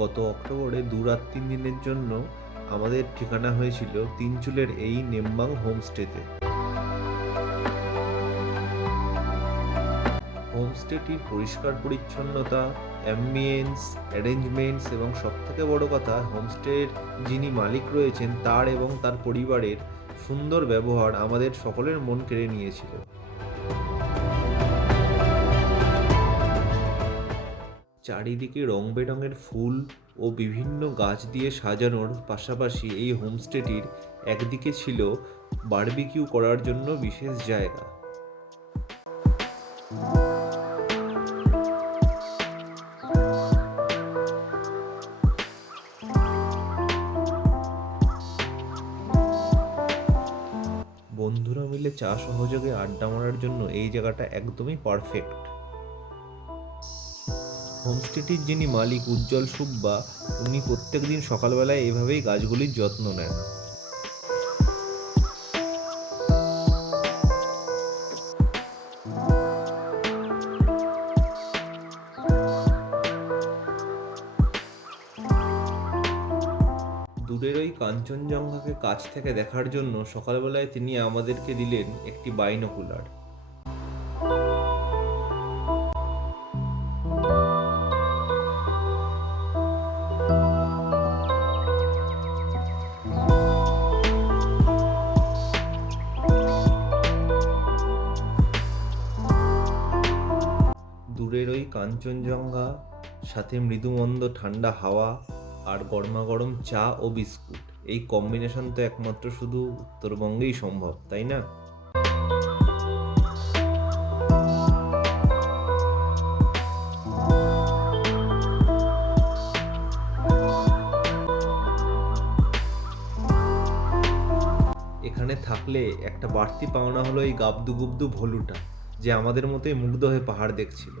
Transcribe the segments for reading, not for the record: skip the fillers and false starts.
গত অক্টোবরে 2 রাত 3 দিনের জন্য আমাদের ঠিকানা হয়েছিল তিনচুলের এই নেমবাং হোমস্টেতে। হোমস্টেটির পরিষ্কার পরিচ্ছন্নতা, অ্যাম্বিয়েন্স, অ্যারেঞ্জমেন্টস এবং সবথেকে বড় কথা, হোমস্টের যিনি মালিক রয়েছেন তার এবং তার পরিবারের সুন্দর ব্যবহার আমাদের সকলের মন কেড়ে নিয়েছিল। চারিদিকে রং বেরঙের ফুল ও বিভিন্ন গাছ দিয়ে সাজানোর পাশাপাশি এই হোমস্টেটির একদিকে ছিল বারবিকিউ করার জন্য বিশেষ জায়গা। বন্ধুরা মিলে চা সহযোগে আড্ডা মারার জন্য এই জায়গাটা একদমই পারফেক্ট। হোমস্টেটির যিনি মালিক উজ্জ্বল সুব্বা, উনি প্রত্যেক দিন সকালবেলায় এভাবেই গাছগুলির যত্ন নেন। দূরের ওই কাঞ্চনজঙ্ঘাকে কাছ থেকে দেখার জন্য সকালবেলায় তিনি আমাদেরকে দিলেন একটি বাইনোকুলার। দূরের ওই কাঞ্চনজঙ্ঘা, সাথে মৃদুমন্দ ঠান্ডা হাওয়া আর গরমাগরম চা ও বিস্কুট, এই কম্বিনেশন তো একমাত্র শুধু উত্তরবঙ্গেই সম্ভব, তাই না? এখানে থাকলে একটা বাড়তি পাওনা হলো এই গাবদু গুবদু ভলুটা, যে আমাদের মতোই মুগ্ধ হয়ে পাহাড় দেখছিল।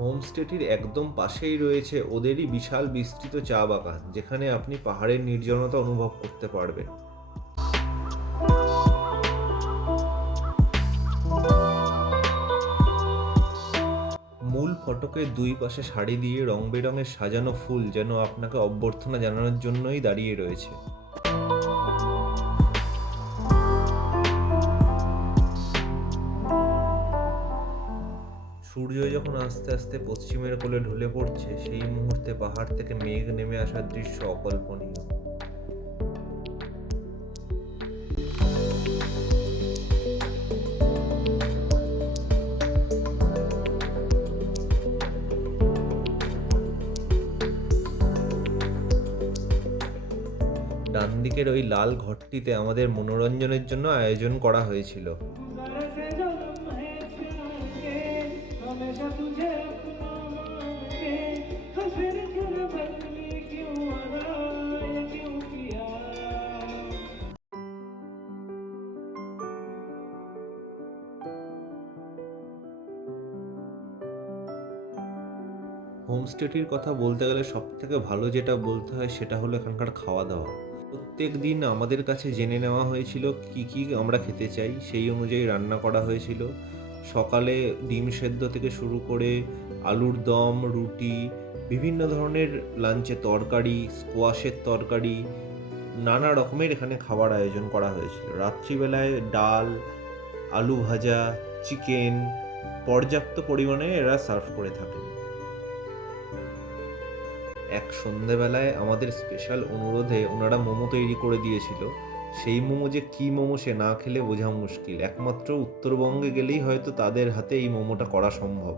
হোমস্টেটির একদম পাশেই রয়েছে ওদেরই বিশাল বিস্তৃত চা বাগান, যেখানে আপনি পাহাড়ের নির্জনতা অনুভব করতে পারবেন। মূল ফটকের দুই পাশে সারি দিয়ে রং বেরঙের সাজানো ফুল যেন আপনাকে অভ্যর্থনা জানানোর জন্যই দাঁড়িয়ে রয়েছে। সূর্য যখন আস্তে আস্তে পশ্চিমের কোলে ঢলে পড়ছে, সেই মুহূর্তে পাহাড় থেকে মেঘ নেমে আসার দৃশ্য অকল্পনীয়। ডান দিকের ওই লাল ঘরটিতে আমাদের মনোরঞ্জনের জন্য আয়োজন করা হয়েছিল। হোমস্টেটির কথা বলতে গেলে সবথেকে ভালো যেটা বলতে হয় সেটা হলো এখানকার খাওয়া দাওয়া। প্রত্যেক দিন আমাদের কাছে জেনে নেওয়া হয়েছিল কি কি আমরা খেতে চাই, সেই অনুযায়ী রান্না করা হয়েছিল। সকালে ডিম সেদ্ধ থেকে শুরু করে আলুর দম, রুটি, বিভিন্ন ধরনের লাঞ্চে তরকারি, স্কোয়াশের তরকারি, নানা রকমের এখানে খাবার আয়োজন করা হয়েছিল। রাত্রিবেলায় ডাল, আলু ভাজা, চিকেন পর্যাপ্ত পরিমাণে এরা সার্ভ করে থাকেন। এক সন্ধেবেলায় আমাদের স্পেশাল অনুরোধে ওনারা মোমো তৈরি করে দিয়েছিল। সেই মোমো যে কী মোমো সে না খেলে বোঝা মুশকিল, একমাত্র উত্তরবঙ্গে গেলেই হয়তো তাদের হাতে এই মোমোটা করা সম্ভব।